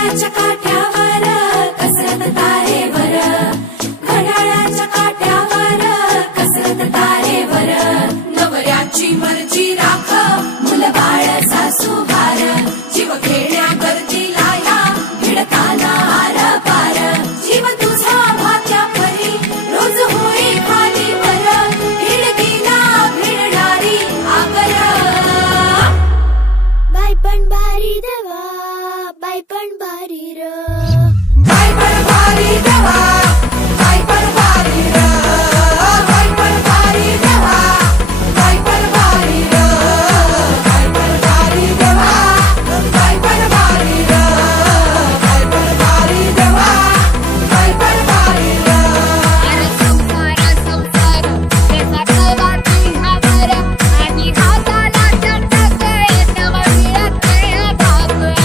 घड्याळाच्या काठ्यावर कसरत तारेवर, घड्याळाच्या काठ्यावर कसरत तारेवर, नवऱ्याची मर्जी राख मुलं बाळ सासू भार, जीव खेळण्या गर्दीला या भिडताना आर पार, जीव तुझा भात्या परी रोज होई खाली वर, भिडकीला भिडणारी आगर. बाई पण भारी देवा, बाई पण भारी र, बाई पण भारी देवा, बाई पण भारी र, बाई पण भारी देवा, बाई पण भारी र, बाई पण भारी देवा, बाई पण भारी र, बाई पण भारी देवा, बाई पण भारी र. अरे संसार संसार त्याचा कवा तुझ्यावर, आणि हाताला चटक येतं मिळत नाही भाकर.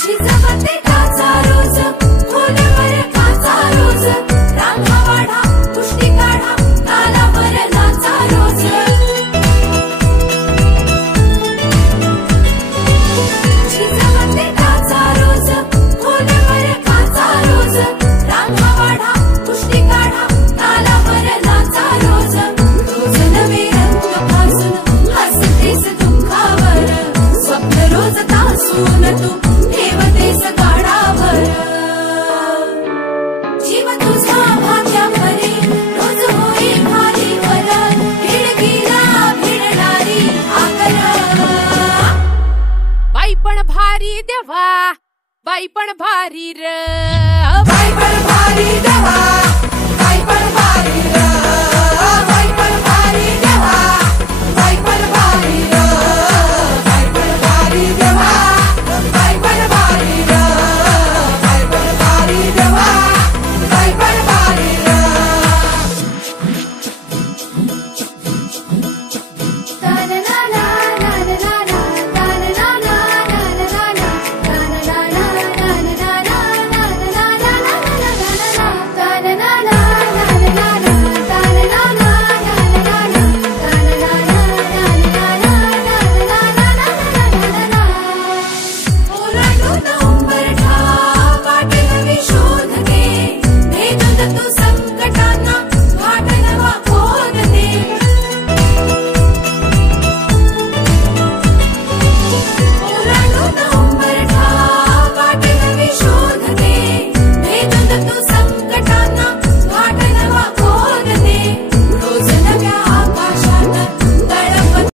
झिजवते काचा रोज, खोलवर काचा रोज, रांगा वाढा कुस्ती काढा तालावर नाचा रोज. झिजवते काचा रोज, खोलवर काचा रोज, रांगा वाढा कुस्ती काढा तालावर नाचा रोज. रोज नवे रंग फासून हसतेस दुःखावर, स्वप्न रोज तासून तू ठेवतेस गाडावर, जीव तुझा भाग्या परी रोज होई खाली वर, भिडकीला भिडणारी आगर. बाई पण भारी देवा, बाई पण भारी र.